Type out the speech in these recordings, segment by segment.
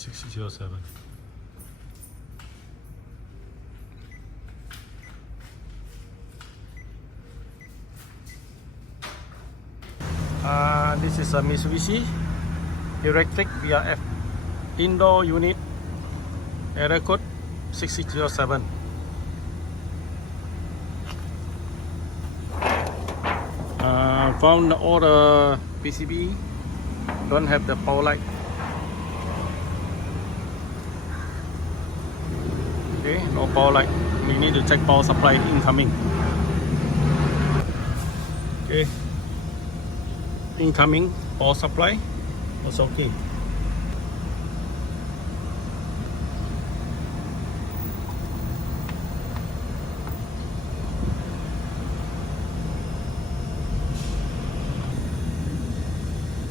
607. This is a Mitsubishi electric VRF indoor unit, error code 6607. Found all the PCB don't have the power light. Okay, no power light. We need to check power supply incoming. Okay, incoming power supply was okay.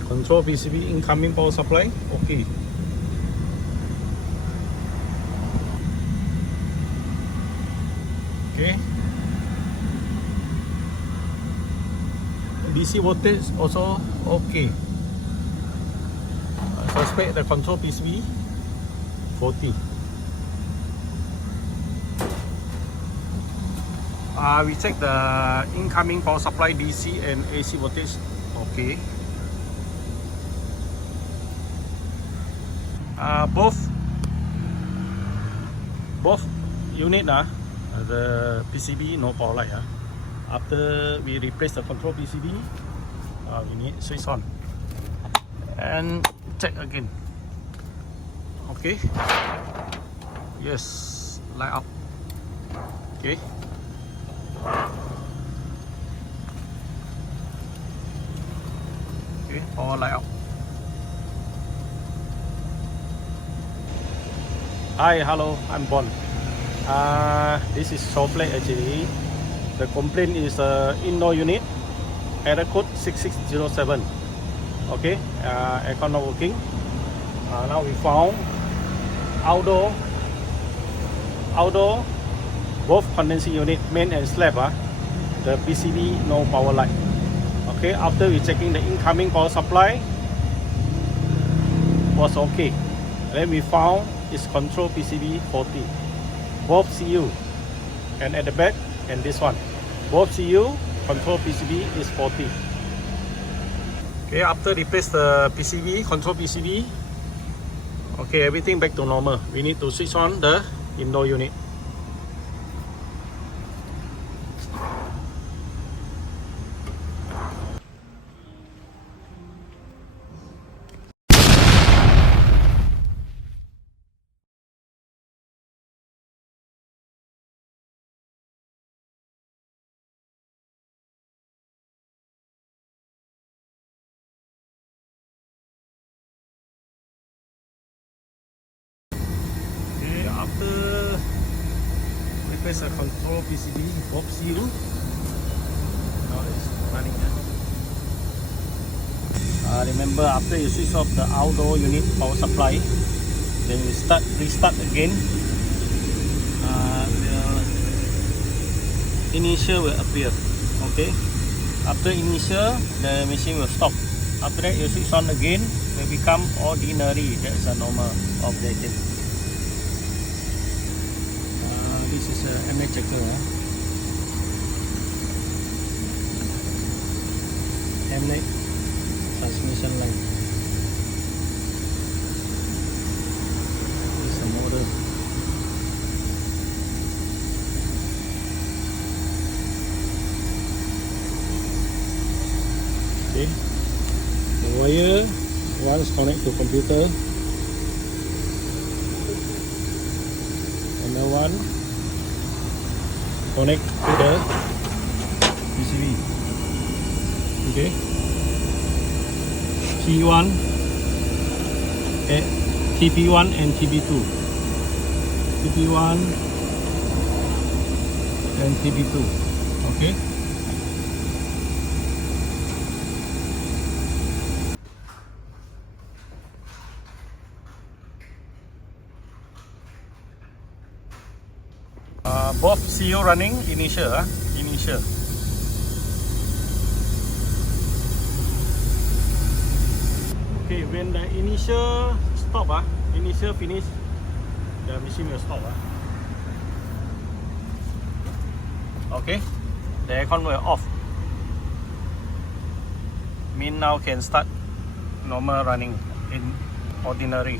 Control PCB incoming power supply, okay. Okay. DC voltage also okay. I suspect the control PCB 40. We check the incoming power supply DC and AC voltage, okay. Both unit the PCB no power light. After we replace the control PCB, we need switch on and check again. Okay. Yes, light up. Okay. Okay, power light up. Hi, hello, I'm Bon. This is Showplay actually. The complaint is indoor unit, error code 6607. Okay, aircon not working. Now we found outdoor, both condensing unit, main and slab. The PCB no power light. Okay, after we checking the incoming power supply was okay. Then we found is control PCB 40, both CU, and at the back and this one, both CU control PCB is 40. Okay, after replace the PCB, control PCB, okay, everything back to normal. We need to switch on the indoor unit. After replace the control PCB, both CU, now it's running. Remember, after you switch off the outdoor unit power supply, then you restart again. The initial will appear. Okay. After initial, the machine will stop. After that, you switch on again, will become ordinary. That's a normal operation. This is a MA checker. MA transmission line. This is a motor. Okay. The wire once connect to computer, and the one connect to the PCB. Okay. T1, TP1 and TP2. TP1 and TP2. Okay. Both CU running initial. Okay, when the initial stop, Initial finish, the machine will stop. Okay, the aircon will off. Mean now can start normal running in ordinary.